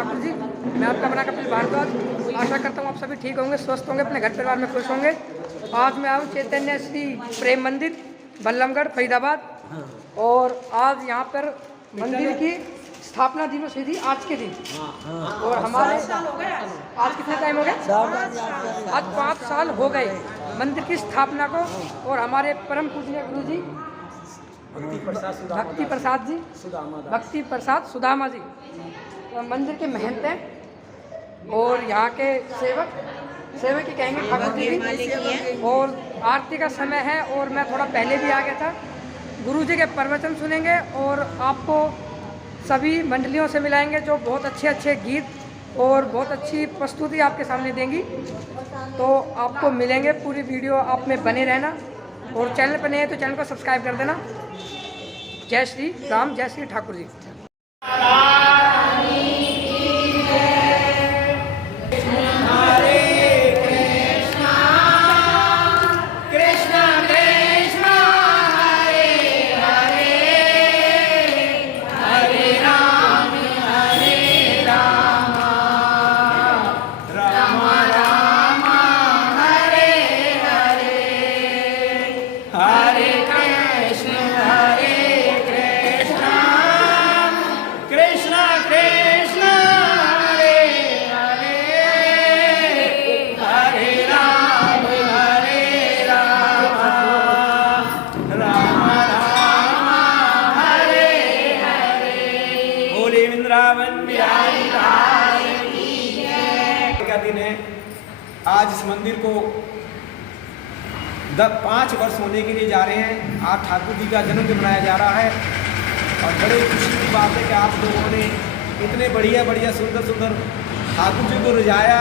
ठाकुर जी। मैं आपका बना कपिल भारद्वाज। आशा करता हूँ आप सभी ठीक होंगे, स्वस्थ होंगे, अपने घर परिवार में खुश होंगे। आज मैं आऊँ चैतन्य श्री प्रेम मंदिर बल्लभगढ़ फरीदाबाद, और आज यहाँ पर मंदिर की स्थापना दिवस हुई थी आज के दिन। और हमारे आज कितना टाइम हो गया? आज 5 साल हो गए मंदिर की स्थापना को। और हमारे परम पूजनीय गुरु जी भक्ति प्रसाद सुदामा जी मंदिर के महंत हैं, और यहाँ के सेवक ही कहेंगे ठाकुर जी। और आरती का समय है, और मैं थोड़ा पहले भी आ गया था। गुरु जी के प्रवचन सुनेंगे और आपको सभी मंडलियों से मिलाएंगे जो बहुत अच्छे गीत और बहुत अच्छी प्रस्तुति आपके सामने देंगी। तो आपको मिलेंगे, पूरी वीडियो आप में बने रहना। और चैनल पर नए हैं तो चैनल को सब्सक्राइब कर देना। जय श्री राम, जय श्री ठाकुर जी। का दिन है। आज इस मंदिर को 5 वर्ष होने के लिए जा रहे हैं। आज ठाकुर जी का जन्मदिन मनाया जा रहा है, और बड़े खुशी की बात है कि आप लोगों ने इतने बढ़िया सुंदर ठाकुर जी को रिझाया,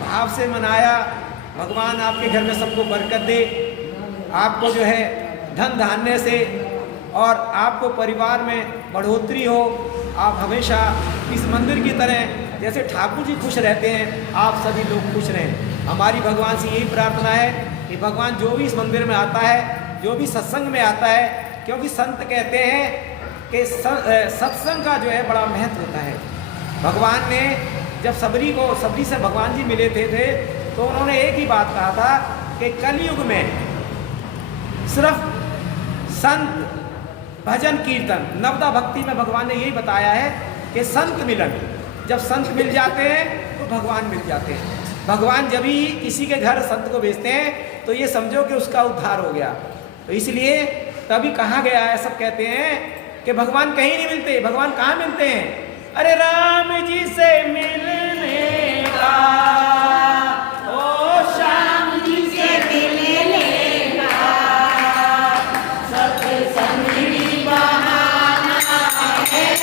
भाव से मनाया। भगवान आपके घर में सबको बरकत दे, आपको जो है धन धान्य से, और आपको परिवार में बढ़ोतरी हो। आप हमेशा इस मंदिर की तरह जैसे ठाकुर जी खुश रहते हैं, आप सभी लोग खुश रहें। हमारी भगवान से यही प्रार्थना है कि भगवान जो भी इस मंदिर में आता है, जो भी सत्संग में आता है, क्योंकि संत कहते हैं कि सत्संग का जो है बड़ा महत्व होता है। भगवान ने जब सबरी से भगवान जी मिले थे तो उन्होंने एक ही बात कहा था कि कलयुग में सिर्फ संत, भजन, कीर्तन, नवदा भक्ति में भगवान ने यही बताया है कि संत मिलन। जब संत मिल जाते हैं तो भगवान मिल जाते हैं। भगवान जब भी किसी के घर संत को भेजते हैं तो ये समझो कि उसका उद्धार हो गया। तो इसलिए तभी कहा गया है, सब कहते हैं कि भगवान कहीं नहीं मिलते। भगवान कहाँ मिलते हैं? अरे राम जी से मिलने का, ओ श्याम जी से मिलने का, सत्संग ही बहाना है।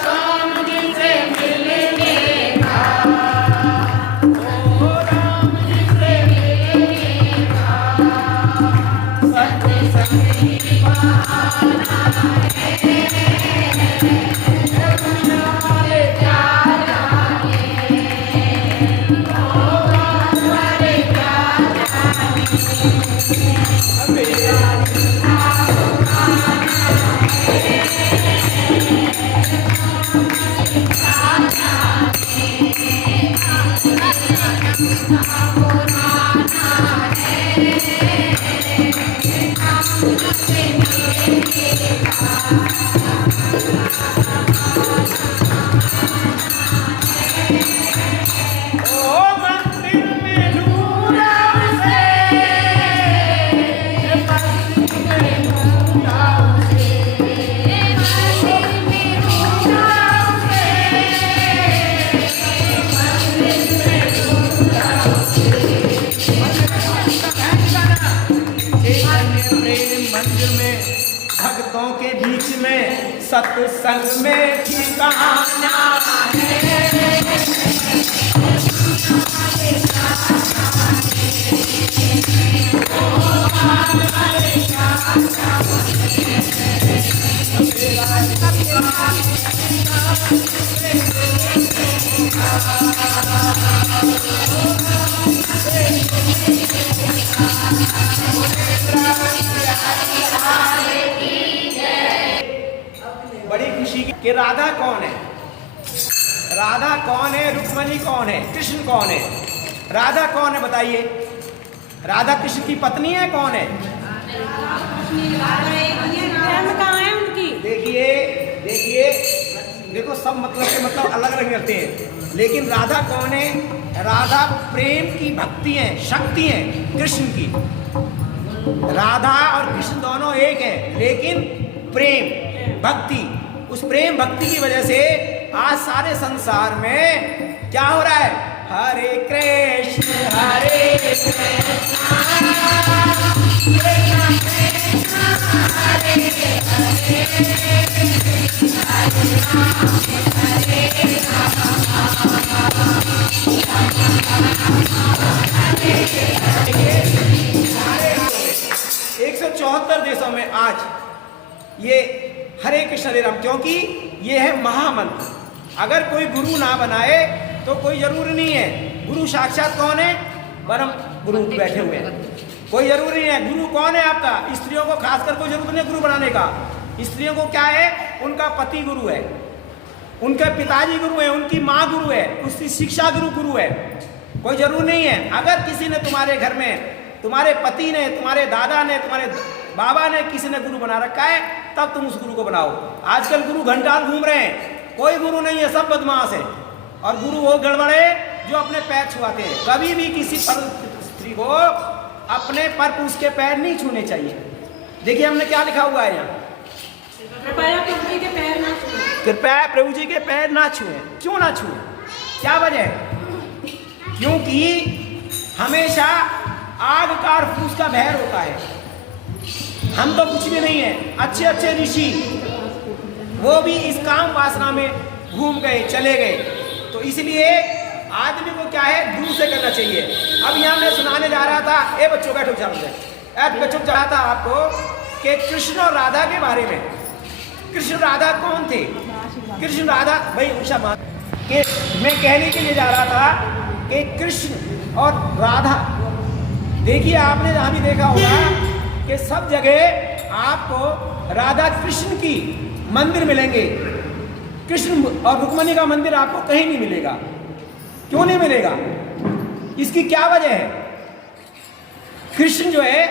श्याम जी से मिलने का, ओ राम जी से मिलने का, सत्संग ही बहाना है। भक्तों के बीच में सत्संग में ठिकाना है। बड़ी खुशी कि राधा कौन है? राधा कौन है, रुक्मणी कौन है, कृष्ण कौन है? राधा कौन है बताइए? राधा कृष्ण की पत्नी है, कौन है? देखिए देखिए, देखो सब मतलब के मतलब अलग अलग रहते हैं, लेकिन राधा कौन है? राधा प्रेम की भक्ति है, शक्ति है कृष्ण की। राधा और कृष्ण दोनों एक हैं, लेकिन प्रेम भक्ति, उस प्रेम भक्ति की वजह से आज सारे संसार में क्या हो रहा है? हरे कृष्ण हरे कृष्ण एक 174 देशों में आज ये हरे कृष्ण हरे राम, क्योंकि ये है महामंत्र। अगर कोई गुरु ना बनाए तो कोई जरूरी नहीं है। गुरु साक्षात कौन है? परम गुरु बैठे हुए हैं, कोई जरूरी नहीं है। गुरु कौन है आपका? स्त्रियों को खासकर कोई जरूरत नहीं है गुरु बनाने का। स्त्रियों को क्या है? उनका पति गुरु है, उनके पिताजी गुरु है, उनकी माँ गुरु है, उसकी शिक्षा गुरु है। कोई जरूर नहीं है। अगर किसी ने तुम्हारे घर में, तुम्हारे पति ने, तुम्हारे दादा ने, तुम्हारे बाबा ने, किसी ने गुरु बना रखा है, तब तुम उस गुरु को बनाओ। आजकल गुरु घंटाल घूम रहे हैं, कोई गुरु नहीं है, सब बदमाश है। और गुरु वो गड़बड़े जो अपने पैर छुआते हैं। कभी भी किसी पर स्त्री को अपने पर पुरुष के पैर नहीं छूने चाहिए। देखिए हमने क्या लिखा हुआ है यहाँ, कृपया प्रभु जी के पैर ना छुएं। कृपया प्रभु जी के पैर ना छुएं। क्यों ना छुएं? क्या वजह है? क्योंकि हमेशा आग का और फूस का भैर होता है। हम तो कुछ भी नहीं है। अच्छे अच्छे ऋषि वो भी इस काम वासना में घूम गए, चले गए। तो इसलिए आदमी को क्या है? गुरु से करना चाहिए। अब यहाँ मैं सुनाने जा रहा था, बच्चों बैठो बच्चों जा रहा था आपको कि कृष्ण और राधा के बारे में। कृष्ण राधा कौन थे? कृष्ण राधा भाई उषा बात कि मैं कहने के लिए जा रहा था कि कृष्ण और राधा, देखिए आपने जहाँ भी देखा होगा कि सब जगह आपको राधा कृष्ण की मंदिर मिलेंगे। कृष्ण और रुक्मणी का मंदिर आपको कहीं नहीं मिलेगा। क्यों नहीं मिलेगा? इसकी क्या वजह है? कृष्ण जो है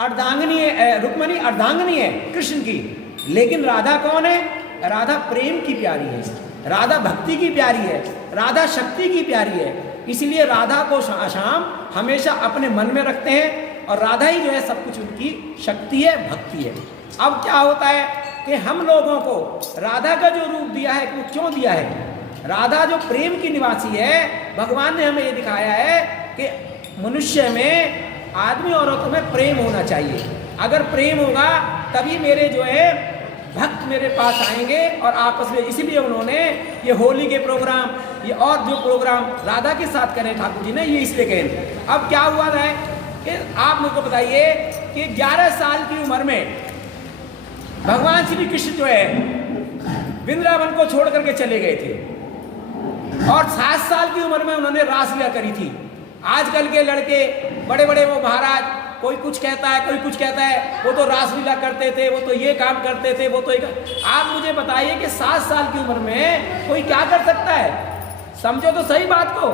अर्धांगिनी है, रुक्मणी अर्धांगिनी है कृष्ण की, लेकिन राधा कौन है? राधा प्रेम की प्यारी है, राधा भक्ति की प्यारी है, राधा शक्ति की प्यारी है। इसलिए राधा को शाम हमेशा अपने मन में रखते हैं, और राधा ही जो है सब कुछ उनकी शक्ति है, भक्ति है। अब क्या होता है कि हम लोगों को राधा का जो रूप दिया है, वो क्यों दिया है? राधा जो प्रेम की निवासी है, भगवान ने हमें ये दिखाया है कि मनुष्य में, आदमी औरतों में प्रेम होना चाहिए। अगर प्रेम होगा तभी मेरे जो है भक्त मेरे पास आएंगे और आपस में। इसीलिए उन्होंने ये होली के प्रोग्राम, ये और जो प्रोग्राम राधा के साथ करें ठाकुर जी ने, ये इसलिए कहें। अब क्या हुआ है कि आप मुझको बताइए कि 11 साल की उम्र में भगवान श्री कृष्ण जो है वृंदावन को छोड़ करके चले गए थे, और 7 साल की उम्र में उन्होंने रासलीला करी थी। आजकल के लड़के बड़े बड़े वो महाराज, कोई कुछ कहता है, कोई कुछ कहता है, वो तो रासलीला करते थे, वो तो ये काम करते थे, वो तो एक। आप मुझे बताइए कि 7 साल की उम्र में कोई क्या कर सकता है? समझो तो सही बात को।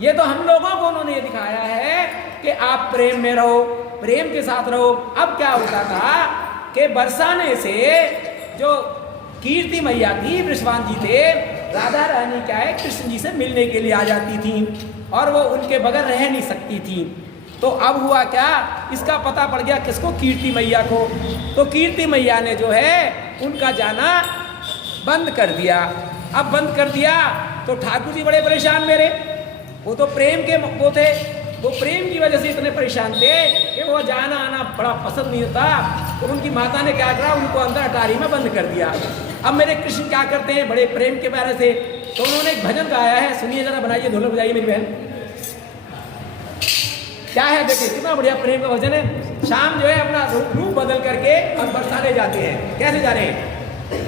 ये तो हम लोगों को उन्होंने ये दिखाया है कि आप प्रेम में रहो, प्रेम के साथ रहो। अब क्या होता था कि बरसाने से जो कीर्ति मैया थी, वृषभान जी थे, राधा रानी क्या है कृष्ण जी से मिलने के लिए आ जाती थी, और वो उनके बगैर रह नहीं सकती थी। तो अब हुआ क्या, इसका पता पड़ गया किसको? कीर्ति मैया को। तो कीर्ति मैया ने जो है उनका जाना बंद कर दिया। अब बंद कर दिया तो ठाकुर जी बड़े परेशान मेरे। वो तो प्रेम के वो थे, वो प्रेम की वजह से इतने परेशान थे कि वो जाना आना बड़ा पसंद नहीं होता। तो उनकी माता ने क्या करा, उनको अंदर अटारी में बंद कर दिया। अब मेरे कृष्ण क्या करते हैं बड़े प्रेम के बारे से, तो उन्होंने एक भजन गाया है, सुनिए जरा, बनाइए, ढोलक बजाइए मेरी बहन। क्या है देखिए, कितना बढ़िया प्रेम का भजन है। शाम जो है अपना रूप बदल करके और बरसाने जाते हैं। कैसे जा रहे हैं?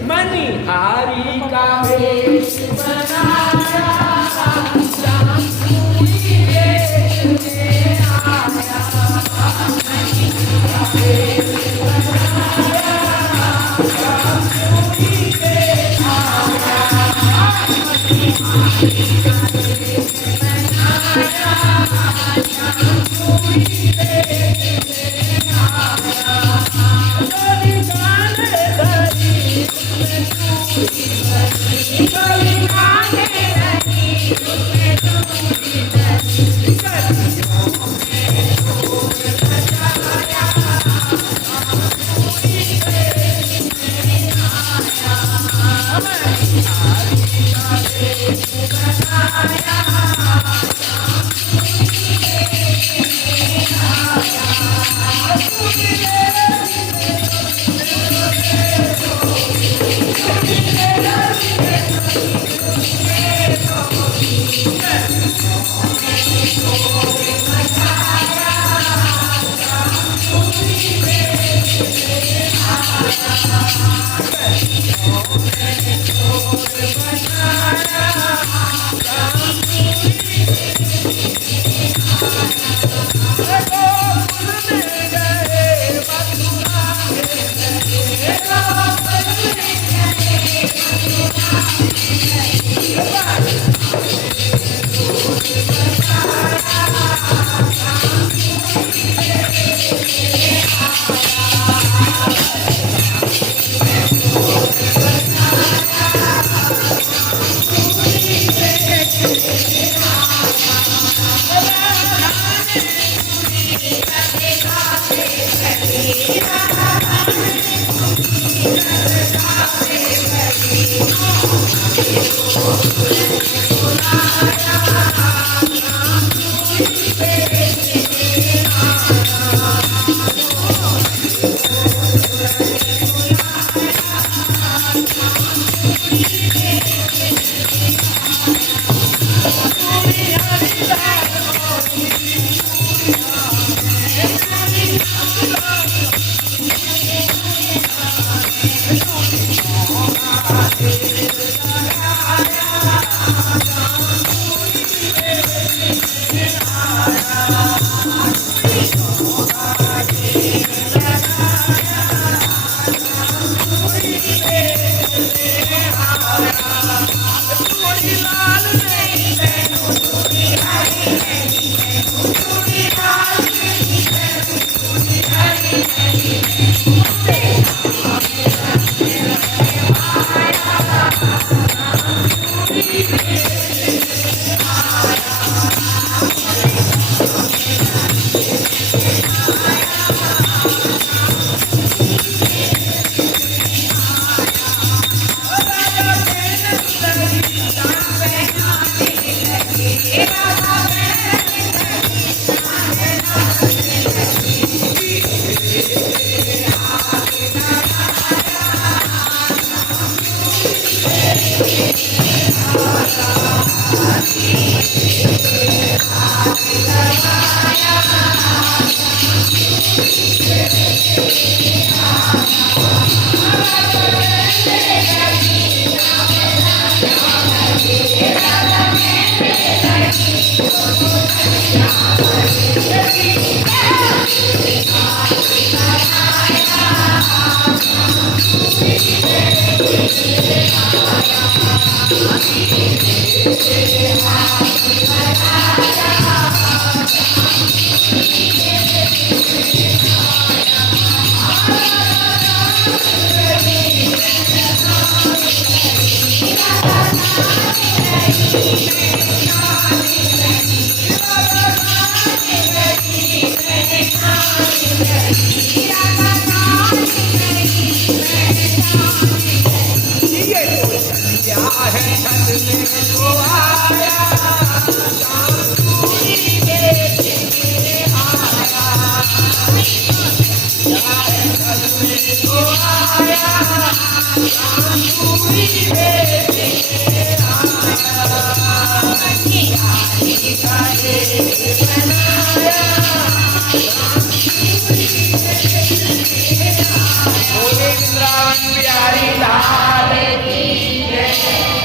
मणिहारी का वेश बनाया, श्याम सूरी वेश में आया, मणि का वेश बनाया, श्याम सूरी वेश आया।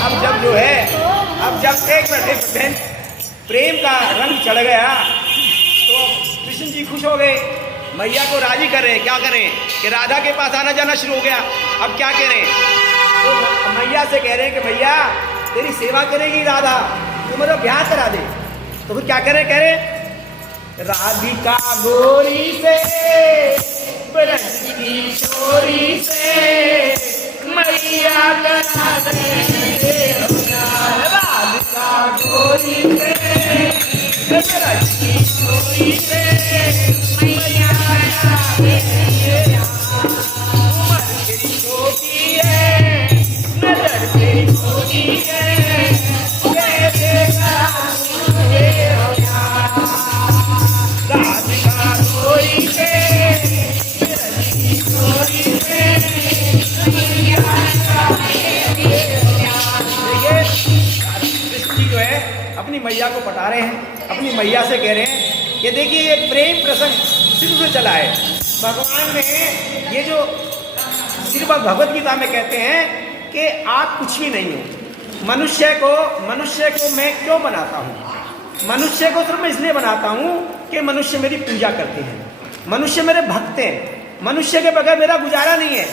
अब जब जो है, अब जब एक मिनट प्रेम का रंग चढ़ गया तो कृष्ण जी खुश हो गए, मैया को राजी कर रहे हैं। क्या करें कि राधा के पास आना जाना शुरू हो गया। अब क्या कह रहे हैं, तो मैया से कह रहे हैं कि मैया तेरी सेवा करेगी राधा, तू मेरा ब्याह करा दे। तो फिर क्या करे, कह रहे राधिका गोरी से ब्रज की छोरी से मैया करा दे, राधिका गोरी से ब्रज की छोरी से मैया करा दे। उम्र तेरी छोटी है, नजर तेरी छोटी है, कैसे करा दूंगे राधिका गोरी से ब्रज की छोरी से मैया करा दे। देखिए कृष्ण जी जो है अपनी मैया को पटा रहे हैं, अपनी मैया से कह रहे हैं कि देखिए ये प्रेम प्रसंग शुरू से चला है। भगवान ने ये जो श्रीमद् भगवद गीता में कहते हैं कि आप कुछ भी नहीं हो, मनुष्य को मैं क्यों बनाता हूँ, मनुष्य को सिर्फ मैं इसलिए बनाता हूँ कि मनुष्य मेरी पूजा करते हैं, मनुष्य मेरे भक्त हैं, मनुष्य के बगैर मेरा गुजारा नहीं है।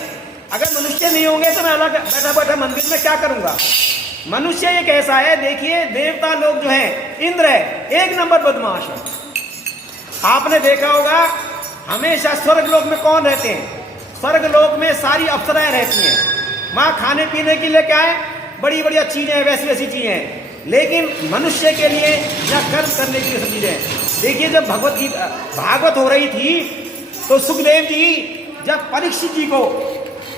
अगर मनुष्य नहीं होंगे तो मैं अलग बैठा बैठा मंदिर में क्या करूँगा। मनुष्य एक ऐसा है, देखिए देवता लोग जो हैं, इंद्र है एक नंबर बदमाश है। आपने देखा होगा हमेशा स्वर्ग लोक में कौन रहते हैं, स्वर्ग लोक में सारी अप्सराएं रहती हैं। वहाँ खाने पीने के लिए क्या है, बड़ी बढ़िया चीजें, वैसी वैसी चीजें हैं, लेकिन मनुष्य के लिए या कर्म करने के लिए सब चीजें। देखिए जब भगवत गीता भागवत हो रही थी तो सुखदेव जी जब परीक्षित जी को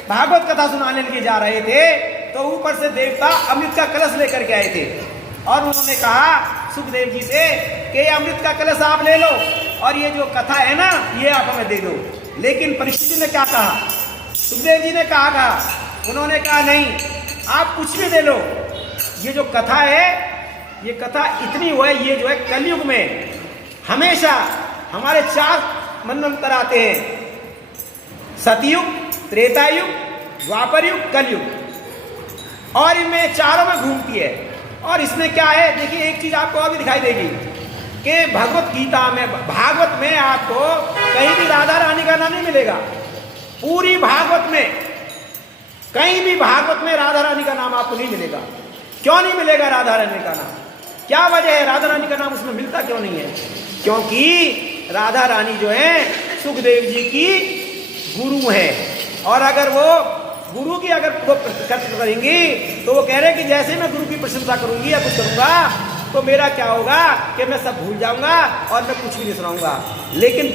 भागवत कथा सुनाने के लिए जा रहे थे तो ऊपर से देवता अमृत का कलश लेकर के आए थे और उन्होंने कहा सुखदेव जी से कि अमृत का कलश आप ले लो और ये जो कथा है ना ये आप हमें दे दो। लेकिन परीक्षित जी ने क्या कहा, सुखदेव जी ने कहा, उन्होंने कहा नहीं आप कुछ भी दे लो, ये जो कथा है ये कथा इतनी वो है, ये जो है कलयुग में हमेशा हमारे 4 मनवंतर आते हैं, सतयुग, त्रेतायुग, द्वापर युग, कलयुग, और इनमें चारों में घूमती है। और इसमें क्या है, देखिए एक चीज आपको अभी दिखाई देगी कि भगवत गीता में, भागवत में आपको कहीं भी राधा रानी का नाम नहीं मिलेगा। पूरी भागवत में कहीं भी भागवत में राधा रानी का नाम आपको नहीं मिलेगा। क्यों नहीं मिलेगा राधा रानी का नाम, क्या वजह है, राधा रानी का नाम उसमें मिलता क्यों नहीं है? क्योंकि राधा रानी जो है सुखदेव जी की गुरु है, और अगर वो गुरु की अगर करेंगी तो वो कह रहे हैं कि जैसे मैं गुरु की प्रशंसा करूंगी या कुछ करूंगा तो मेरा क्या होगा कि मैं सब भूल जाऊंगा और मैं कुछ भी नहीं सुनाऊंगा। लेकिन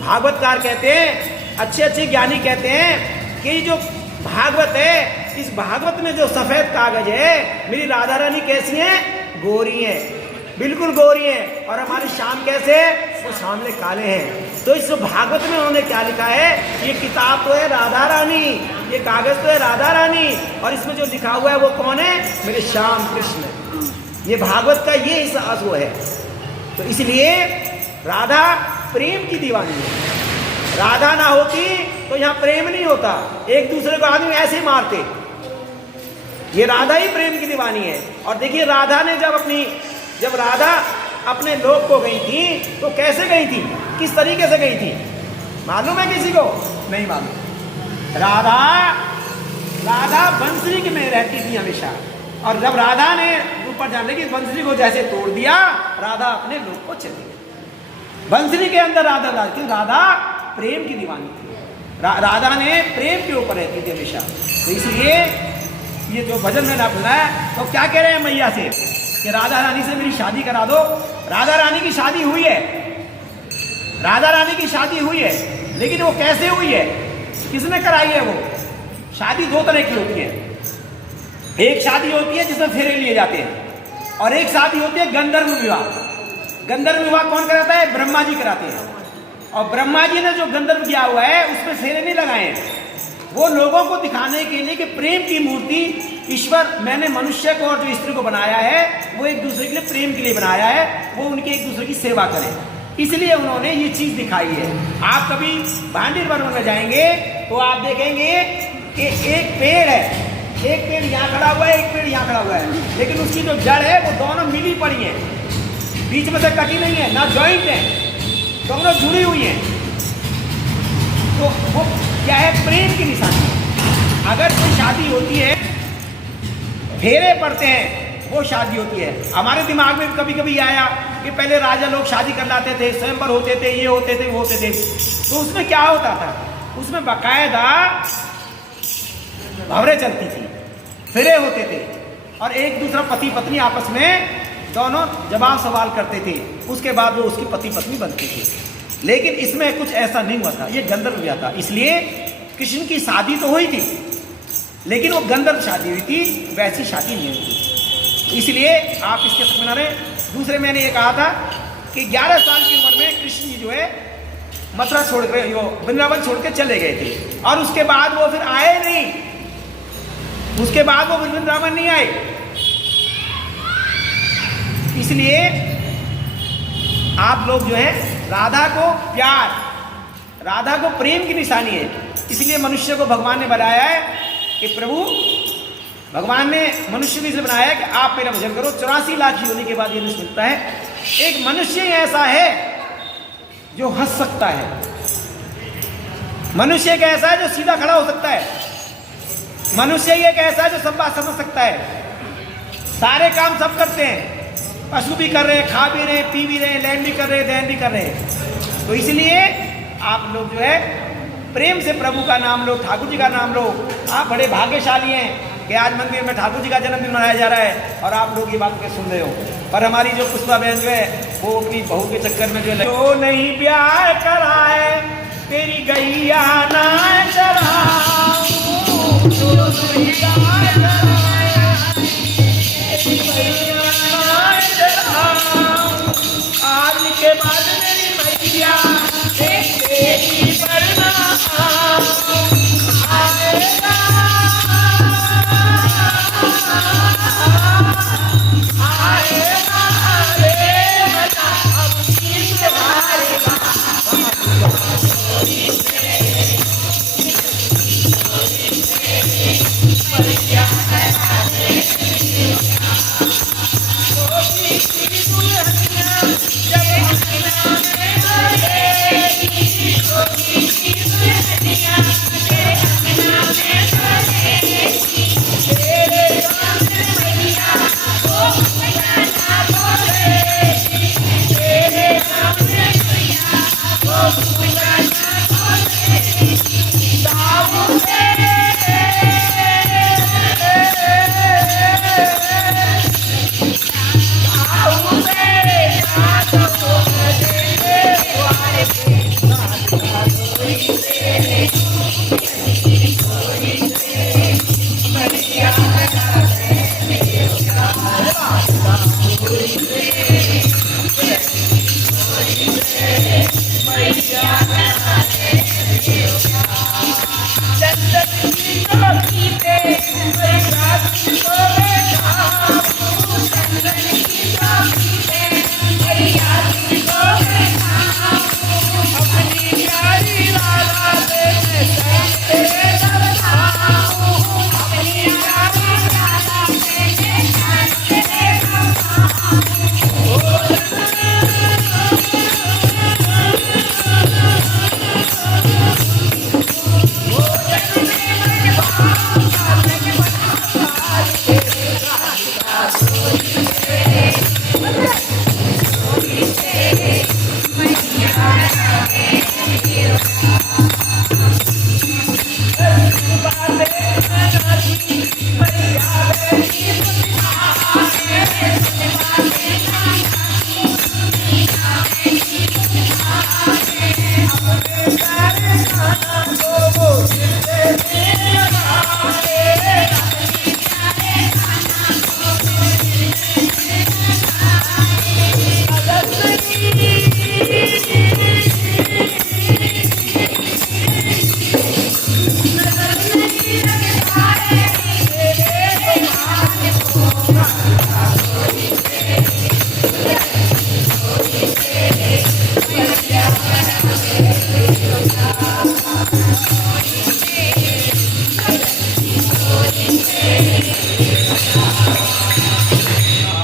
भागवतकार कहते हैं, अच्छे अच्छे ज्ञानी कहते हैं कि जो भागवत है, इस भागवत में जो सफेद कागज है, मेरी राधा रानी कैसी है, गोरी है, बिल्कुल गोरी है, और हमारी शाम कैसे है, वो सामने काले हैं। तो इस भागवत में उन्होंने क्या लिखा है, ये किताब तो है राधा रानी, ये कागज तो है राधा रानी, और इसमें जो लिखा हुआ है वो कौन है, मेरे श्याम कृष्ण। ये भागवत का ये हिस्सा वो है। तो इसलिए राधा प्रेम की दीवानी है, राधा ना होती तो यहाँ प्रेम नहीं होता, एक दूसरे को आदमी ऐसे ही मारते। ये राधा ही प्रेम की दीवानी है। और देखिए राधा ने जब राधा अपने लोक को गई थी तो कैसे गई थी, किस तरीके से गई थी, मालूम है किसी को? नहीं मालूम। राधा बंसरी में रहती थी हमेशा, और जब राधा ने ऊपर जाने की बंसरी को जैसे तोड़ दिया, राधा अपने लोक को चली गई। बंसरी के अंदर राधा, क्यों? राधा प्रेम की दीवानी थी, राधा ने प्रेम के ऊपर रहती थी हमेशा। तो इसलिए ये जो भजन मैंने आप सुना है तो क्या कह रहे हैं मैया से कि राधा रानी से मेरी शादी करा दो। राधा रानी की शादी हुई है, राधा रानी की शादी हुई है, लेकिन वो कैसे हुई है, किसने कराई है? वो शादी 2 तरह की होती है। एक शादी होती है जिसमें फेरे लिए जाते हैं, और एक शादी होती है गंधर्व विवाह। गंधर्व विवाह कौन कराता है? ब्रह्मा जी कराते हैं। और ब्रह्मा जी ने जो गंधर्व किया हुआ है उसमें फेरे नहीं लगाए हैं, वो लोगों को दिखाने के लिए कि प्रेम की मूर्ति ईश्वर, मैंने मनुष्य को और जो स्त्री को बनाया है वो एक दूसरे के लिए प्रेम के लिए बनाया है, वो उनके एक दूसरे की सेवा करें, इसलिए उन्होंने ये चीज दिखाई है। आप कभी भांडीर वन में जाएंगे तो आप देखेंगे कि एक पेड़ है, एक पेड़ यहाँ खड़ा हुआ है, एक पेड़ यहाँ खड़ा हुआ है, लेकिन उसकी जो जड़ है वो दोनों मिली पड़ी है, बीच में से कटी नहीं है, ना जॉइंट है, दोनों जुड़ी हुई है। तो वो क्या है? प्रेम की निशानी। अगर कोई शादी होती है, फेरे पड़ते हैं, वो शादी होती है। हमारे दिमाग में कभी कभी आया कि पहले राजा लोग शादी कर लाते थे, स्वयंवर होते थे, ये होते थे, वो होते थे। तो उसमें क्या होता था, उसमें बाकायदा भंवरे चलती थी, फेरे होते थे, और एक दूसरा पति पत्नी आपस में दोनों जवाब सवाल करते थे, उसके बाद वो उसकी पति पत्नी बनते थे। लेकिन इसमें कुछ ऐसा नहीं हुआ था, ये गंधर्व विवाह था। इसलिए कृष्ण की शादी तो हुई थी, लेकिन वो गंधर्व शादी हुई थी, वैसी शादी नहीं हुई थी। इसलिए आप इसके समझ में रहे। दूसरे मैंने ये कहा था कि 11 साल की उम्र में कृष्ण जी जो है मथुरा छोड़ कर, वृंदावन छोड़ के चले गए थे, और उसके बाद वो फिर आए नहीं, उसके बाद वो वृंदावन नहीं आए। इसलिए आप लोग जो है राधा को प्यार, राधा को प्रेम की निशानी है। इसलिए मनुष्य को भगवान ने बनाया है कि प्रभु, भगवान ने मनुष्य को इसलिए बनाया है कि आप मेरा भजन करो। 84 लाख योनि के बाद ये निश्चित मिलता है। एक मनुष्य ही ऐसा है जो हंस सकता है, मनुष्य एक ऐसा है जो सीधा खड़ा हो सकता है, मनुष्य ही एक ऐसा है जो सब बात समझ सकता है, सारे काम सब करते हैं, पशु भी कर रहे हैं, खा भी रहे हैं, पी भी रहे हैं, लैंड भी कर रहे हैं, ध्यान भी कर रहे हैं। तो इसलिए आप लोग जो है प्रेम से प्रभु का नाम लो, ठाकुर जी का नाम लो। आप बड़े भाग्यशाली हैं कि आज मंदिर में ठाकुर जी का जन्मदिन मनाया जा रहा है और आप लोग ये बात के सुन रहे हो। पर हमारी जो पुष्पा बहन जो है वो अपनी बहू के चक्कर में जो नहीं प्यार कराए तेरी गैया ना चराऊं, आज के बाद मेरी मैया तेरी प्रणाम आएगा, आएगा रे बता अब किस हारेगा।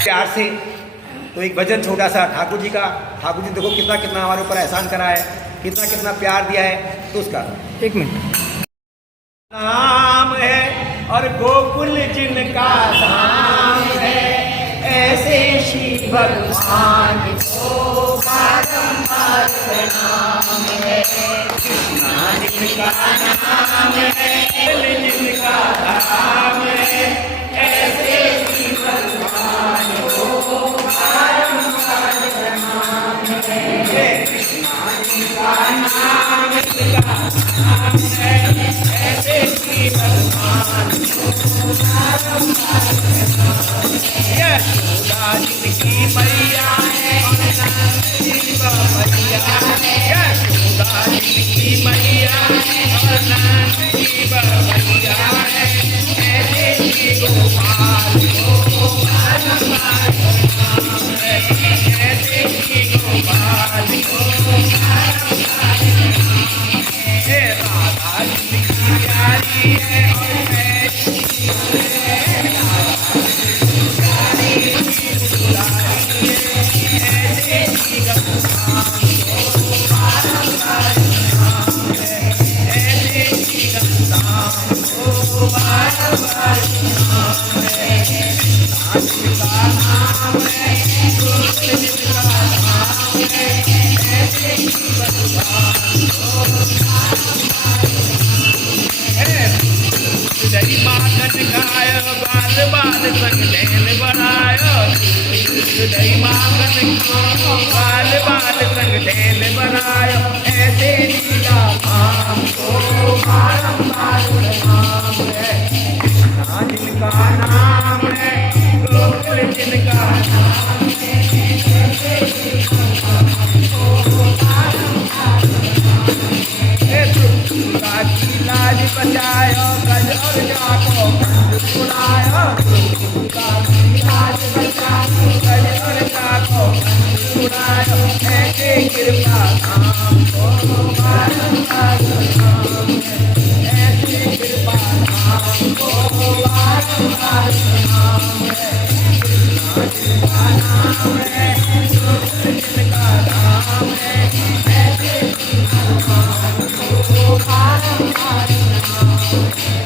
प्यार से तो एक भजन छोटा सा ठाकुर जी का, ठाकुर जी देखो कितना कितना हमारे ऊपर एहसान करा है, कितना कितना प्यार दिया है। तो उसका 1 मिनट नाम है और गोकुल जिनका धाम है, भगवान को बारंबार प्रणाम है। कृष्णा जिनका नाम है, जिनका धाम है, ऐसे ही भगवान को बारंबार प्रणाम है। कृष्णा जिनका नाम है, ऐसे ही भगवान को बारंबार प्रणाम है। यशोदा जिनकी मैया है, नंद जी भैया है। यशोदा जिनकी मैया है, नंद जी भैया है। ऐसे ही गोपाल को बारंबार प्रणाम है। ऐसे ही गोपाल को बारंबार प्रणाम है। राधा जिनकी प्यारी है, और मैं बाल बाल संग लैन बनायो। दही माखन बाल बाल संग लैन बनायो। ऐसे लीला धाम को बारंबार प्रणाम है। कृष्णा जिनका नाम है, गोकुल जिनका नाम है, ऐसे ही भगवान को बारंबार प्रणाम है। तुलसी की लाज बचायो, गज और जाको पंड सुनायो। तुलसी की लाज बचायो, गज और जाको पंड सुनायो। ऐसे कृपा धाम को बारंबार प्रणाम है। ऐसे कृपा धाम को बारंबार प्रणाम है। कृष्णा जिनका नाम है, गोकुल जिनका धाम है, ऐसे ही भगवान को बारंबार प्रणाम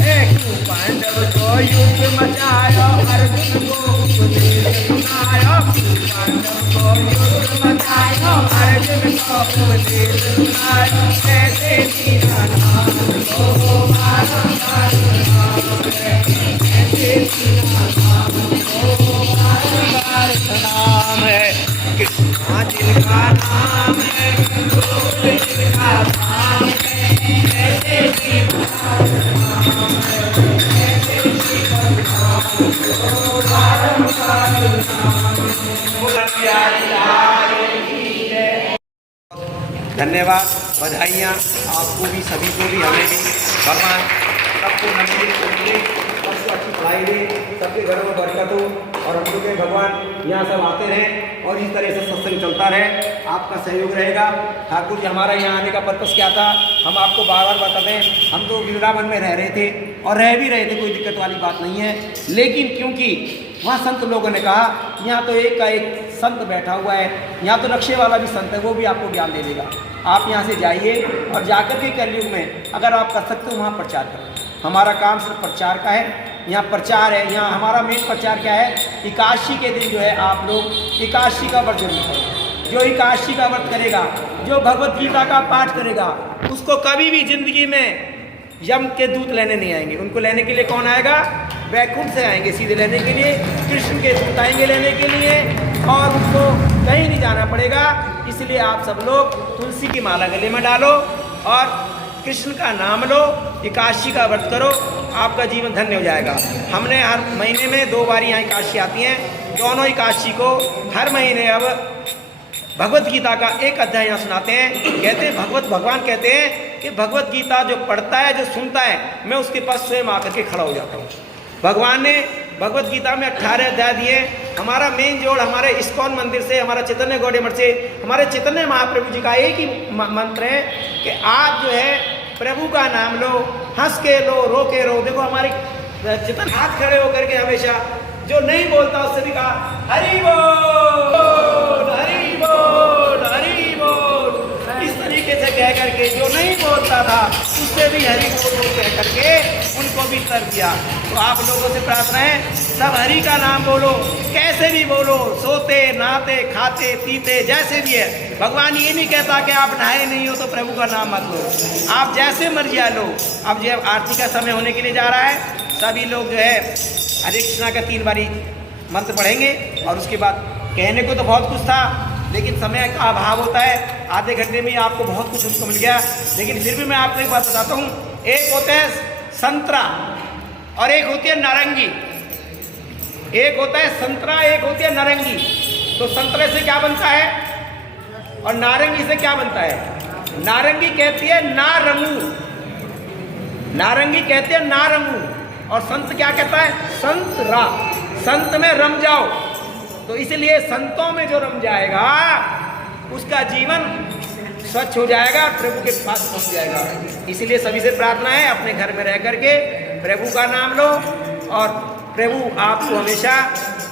है। पांडव को युद्ध मचायो, अर्जुन को उपदेश सुनायो। पांडव को युद्ध मचायो, अर्जुन को उपदेश सुनायो। ऐसे लीला धाम को बारंबार प्रणाम है। ऐसे लीला धाम को बारंबार प्रणाम है। कृष्णा जिनका नाम है, गोकुल जिनका धाम है, ऐसे ही भगवान को बारंबार धन्यवाद, बधाइयाँ आपको भी, सभी को भी, हमें भी। भगवान सबको नमस्ते को मिले, सबको अच्छी पढ़ाई दे, सबके घरों में बरकत हो, और हम लोग भगवान यहाँ सब आते रहें और इस तरह से सत्संग चलता रहे। आपका सहयोग रहेगा। ठाकुर जी, हमारा यहाँ आने का पर्पस क्या था, हम आपको बार बार बता दें। हम तो वृंदावन में रह रहे थे और रह भी रहे थे, कोई दिक्कत वाली बात नहीं है। लेकिन क्योंकि वहाँ संत लोगों ने कहा यहाँ तो एक का एक संत बैठा हुआ है, यहाँ तो नक्शे वाला भी संत है, वो भी आपको ज्ञान दे देगा। आप यहाँ से जाइए और जाकर के कलयुग में अगर आप कर सकते हो वहाँ प्रचार करें। हमारा काम सिर्फ प्रचार का है, यहाँ प्रचार है। यहाँ हमारा मेन प्रचार क्या है, एकादशी के दिन जो है आप लोग एकादशी का व्रत जरूर करें। जो एकादशी का व्रत करेगा, जो भगवत गीता का पाठ करेगा, उसको कभी भी जिंदगी में यम के दूत लेने नहीं आएंगे। उनको लेने के लिए कौन आएगा, वैकुंठ से आएंगे सीधे लेने के लिए। कृष्ण के दूत आएंगे लेने के लिए, और उनको कहीं नहीं जाना पड़ेगा। इसलिए आप सब लोग तुलसी की माला गले में डालो और कृष्ण का नाम लो, एकादशी का व्रत करो, आपका जीवन धन्य हो जाएगा। हमने हर महीने में 2 बार यहाँ एकादशी आती हैं। दोनों एकादशी को हर महीने अब भगवत गीता का एक अध्याय यहाँ सुनाते हैं। कहते हैं भगवान कहते हैं कि भगवत गीता जो पढ़ता है, जो सुनता है, मैं उसके पास स्वयं आकर के खड़ा हो जाता हूँ। भगवान ने भगवत गीता में 18 अध्याय दिए। हमारा मेन जोड़ हमारे इस्कॉन मंदिर से, हमारा चैतन्य गौड़ीय मठ से, हमारे चैतन्य महाप्रभु जी का एक ही मंत्र है कि आप जो है प्रभु का नाम लो, हंस के लो, रो के रो। देखो हमारे चैतन्य हाथ खड़े होकर के हमेशा, जो नहीं बोलता उससे भी कहा हरि बोल, हरि बोल, हरि बोल। इस तरीके से कह करके, जो नहीं बोलता था उससे भी हरि बोल कह करके उनको भी कर दिया। तो आप लोगों से प्रार्थना है, सब हरि का नाम बोलो, कैसे भी भी बोलो, सोते नहाते खाते पीते जैसे भी है, भगवान ये नहीं कहता कि आप नहाए नहीं हो तो प्रभु का नाम मत लो, आप जैसे मर्जी आ लो। अब जो आरती का समय होने के लिए जा रहा है, सभी लोग जो है हरे कृष्णा का 3 बारी मंत्र पढ़ेंगे और उसके बाद कहने को तो बहुत कुछ था, लेकिन समय का अभाव होता है। आधे घंटे में आपको बहुत कुछ उनको मिल गया, लेकिन फिर भी मैं आपको एक बात बताता हूँ। एक होता है संतरा और एक होती है नारंगी। एक होता है संतरा, एक होती है नारंगी। तो संतरे से क्या बनता है और नारंगी से क्या बनता है? नारंगी कहती है नारंगू, नारंगी कहती है नारंगू, और संत क्या कहता है? संतरा। संत में रम जाओ, तो इसलिए संतों में जो रम जाएगा उसका जीवन स्वच्छ हो जाएगा, प्रभु के पास पहुंच जाएगा। इसलिए सभी से प्रार्थना है, अपने घर में रह करके प्रभु का नाम लो और प्रभु आपको हमेशा,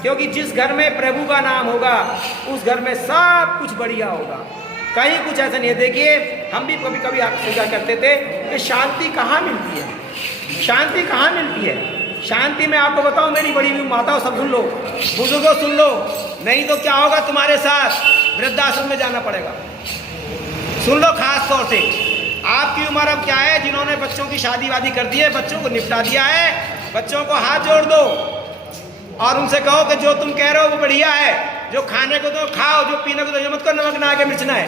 क्योंकि जिस घर में प्रभु का नाम होगा उस घर में सब कुछ बढ़िया होगा। कहीं कुछ ऐसा नहीं है। देखिए, हम भी कभी कभी आप पूजा करते थे कि शांति कहाँ मिलती है, शांति कहाँ मिलती है? शांति में आपको बताऊं, मेरी बड़ी हुई माताओं सब सुन लो, बुजुर्गों सुन लो, नहीं तो क्या होगा तुम्हारे साथ? वृद्धाश्रम में जाना पड़ेगा। सुन लो, खास तौर से आपकी उम्र अब क्या है? जिन्होंने बच्चों की शादी वादी कर दी है, बच्चों को निपटा दिया है, बच्चों को हाथ जोड़ दो और उनसे कहो कि जो तुम कह रहे हो वो बढ़िया है, जो खाने को दो खाओ, जो पीने को दो मत करो, नमक ना आगे मिर्चना है,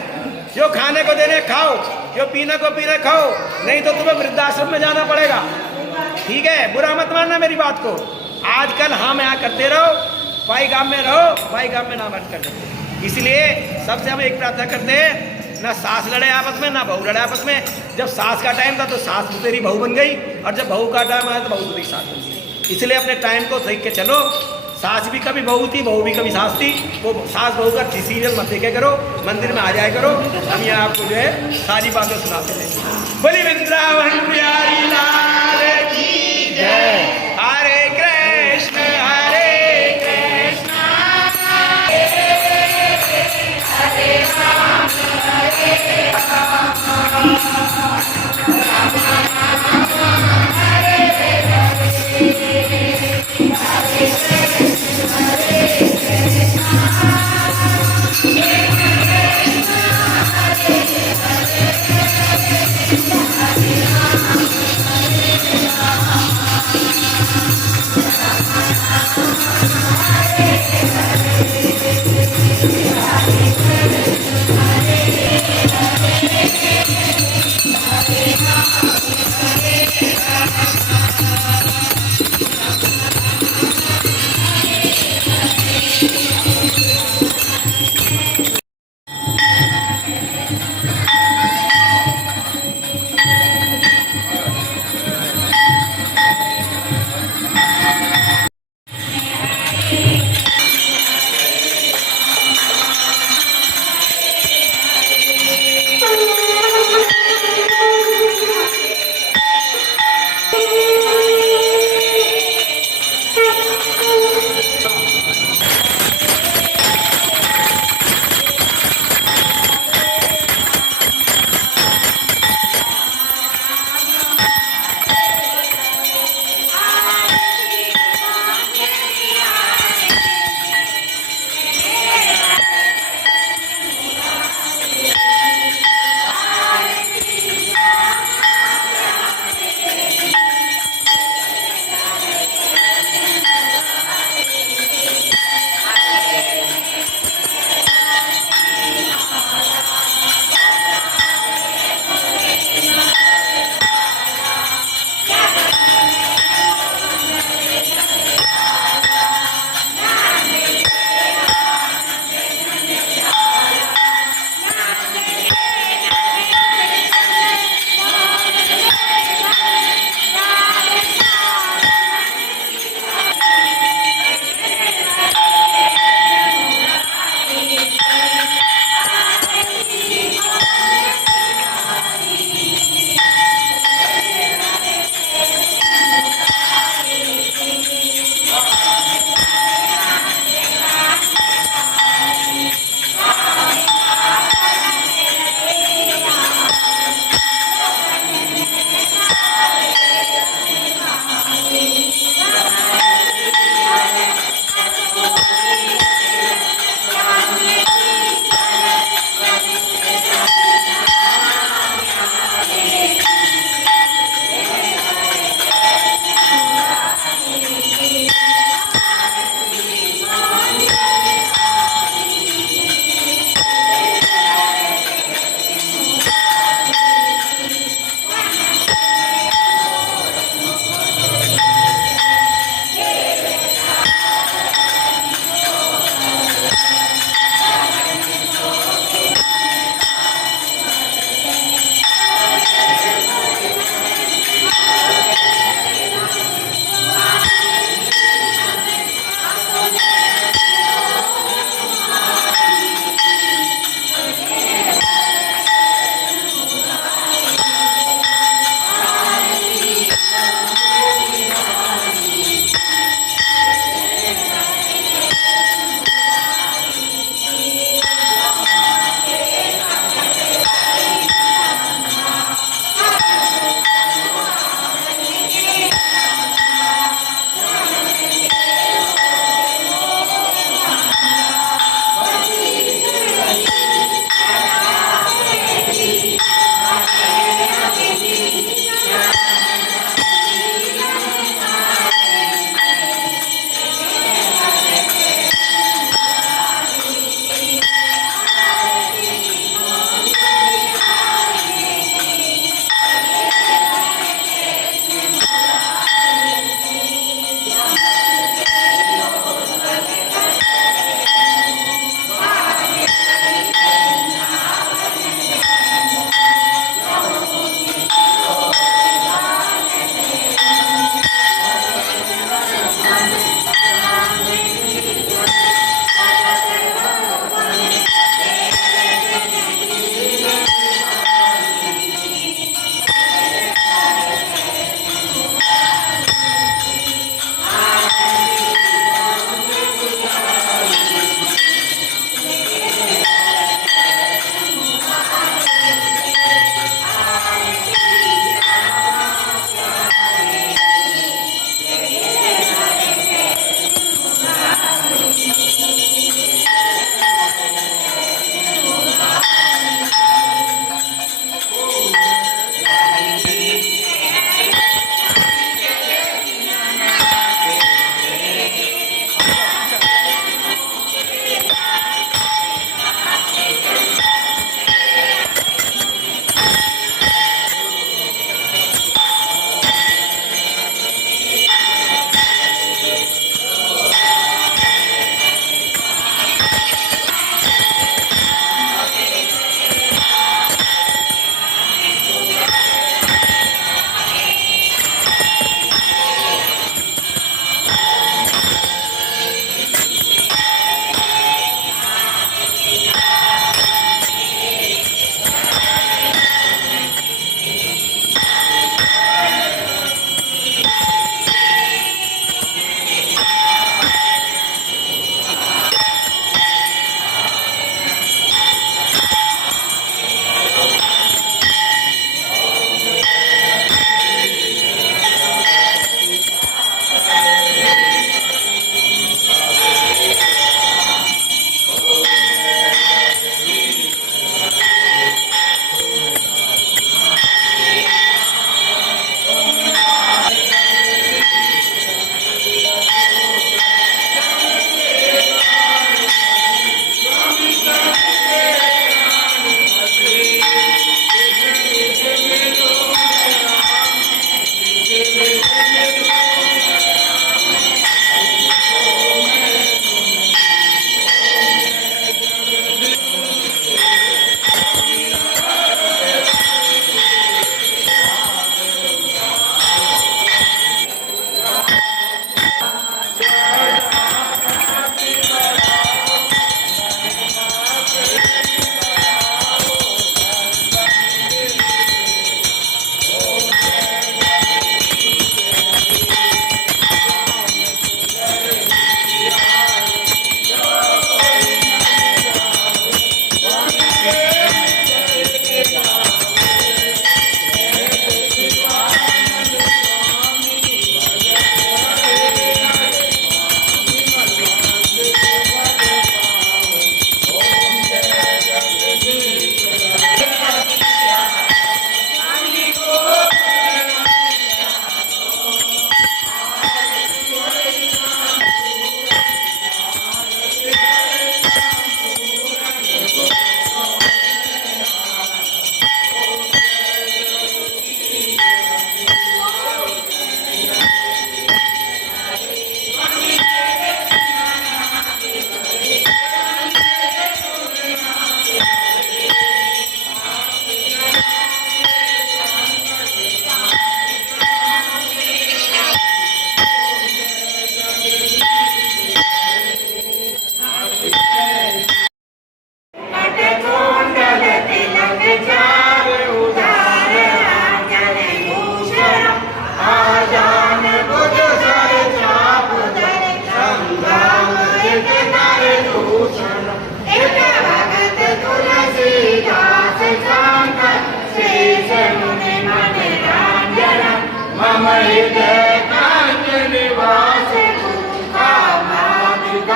जो खाने को देने खाओ, जो पीने को पीने खाओ, नहीं तो तुम्हें वृद्धाश्रम में जाना पड़ेगा। ठीक है, बुरा मत मानना मेरी बात को। आजकल हम यहाँ करते रहो, भाई गांव में रहो, भाई गांव में ना मत कर दो। इसलिए सबसे हम एक प्रार्थना करते हैं, ना सास लड़े आपस में, ना बहू लड़े आपस में। जब सास का टाइम था तो सास तो तेरी बहू बन गई, और जब बहू का टाइम आया तो बहू तो तेरी सास बन गई। इसलिए अपने टाइम को देख के चलो। सास भी कभी बहू थी, बहू भी कभी सास थी। वो सास बहू का सीरियल मत देखे करो, मंदिर में आ जाया करो। हम यहाँ आपको जो है सारी बातें सुनाते हैं। बोली वृंदावन बिहारी लाल की जय। हरे कृष्ण हरे कृष्ण हरे राम हरे राम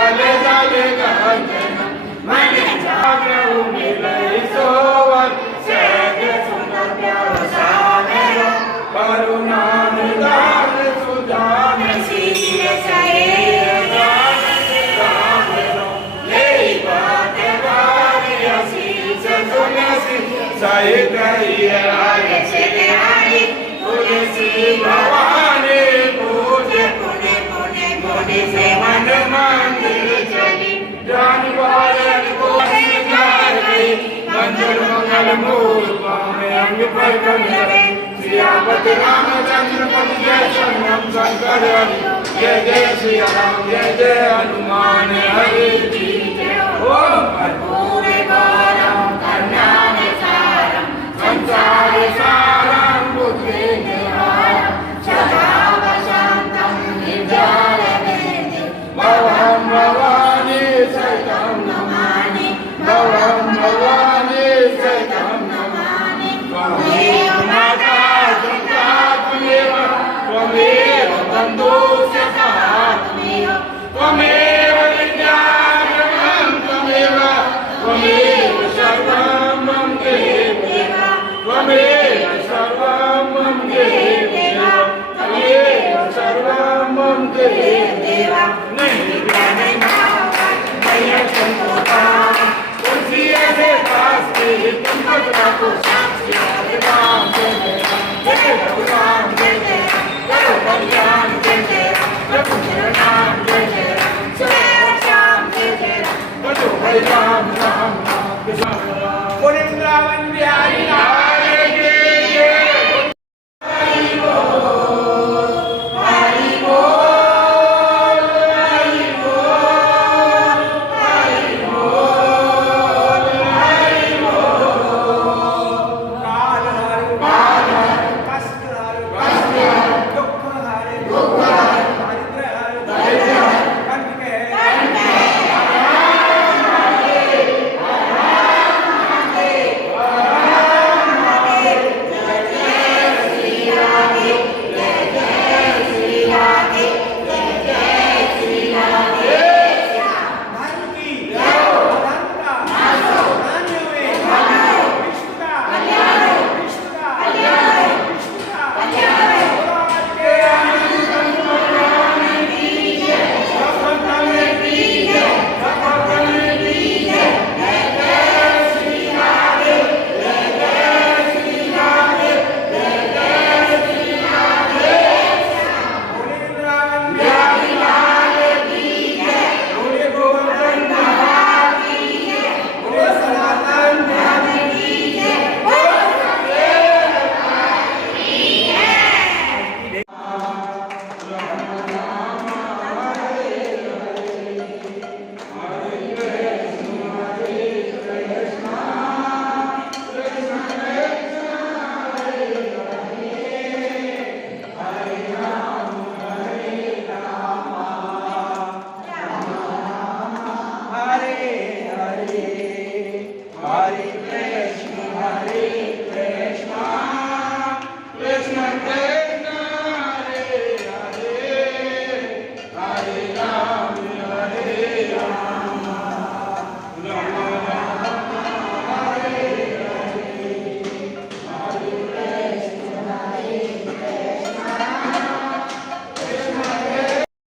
जल जल गगन मन जागो मिले सोवर सहज सुंदर प्यारो सामेरो करुणा निदान सुजान शील सहे साहित तुलसी भवानी पूज्य पुण्य पुण्य मुनि सेवन मंदिर चली ज्ञान बालन को गई मंगल मंगल मूल में अंग पर कंधरे सियापति रामचंद्र पति जय शरणम शंकर हरि जय जय श्री राम जय जय हनुमान हरि जी जय ओम कर्पूरे गौरम करुणानिधि संसार सारं बुद्धिनिवारं सदा वसन्तं निर्जलवेदे भवं भवानी सहितं नमामि भवं भवानी सहितं नमामि त्वमेव माता पिता त्वमेव त्वमेव बन्धुश्च सखा त्वमेव विद्याधरं त्वमेव त्वमेव सर्वं मम देव त्वमेव सर्वं मम देव त्वमेव सर्वं मम देव नहीं जाने मैया संतोषा तुलसी ऐसे पास के तुम भगवान को साक्षी राम जय भगवान जय जय करो कल्याण जय जय प्रभु तेरा नाम जय जय सुबह शाम जय जय बजो भाई राम राम राम वृंदावन बिहारी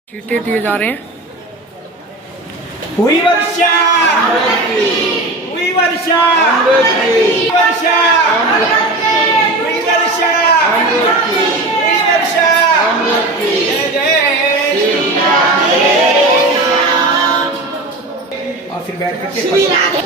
चीटे दिए जा रहे हैं। हुई वर्षा हुई वर्षा हुई वर्षा हुई वर्षा हुई वर्षा जय जय श्री राम। और फिर बैठ करके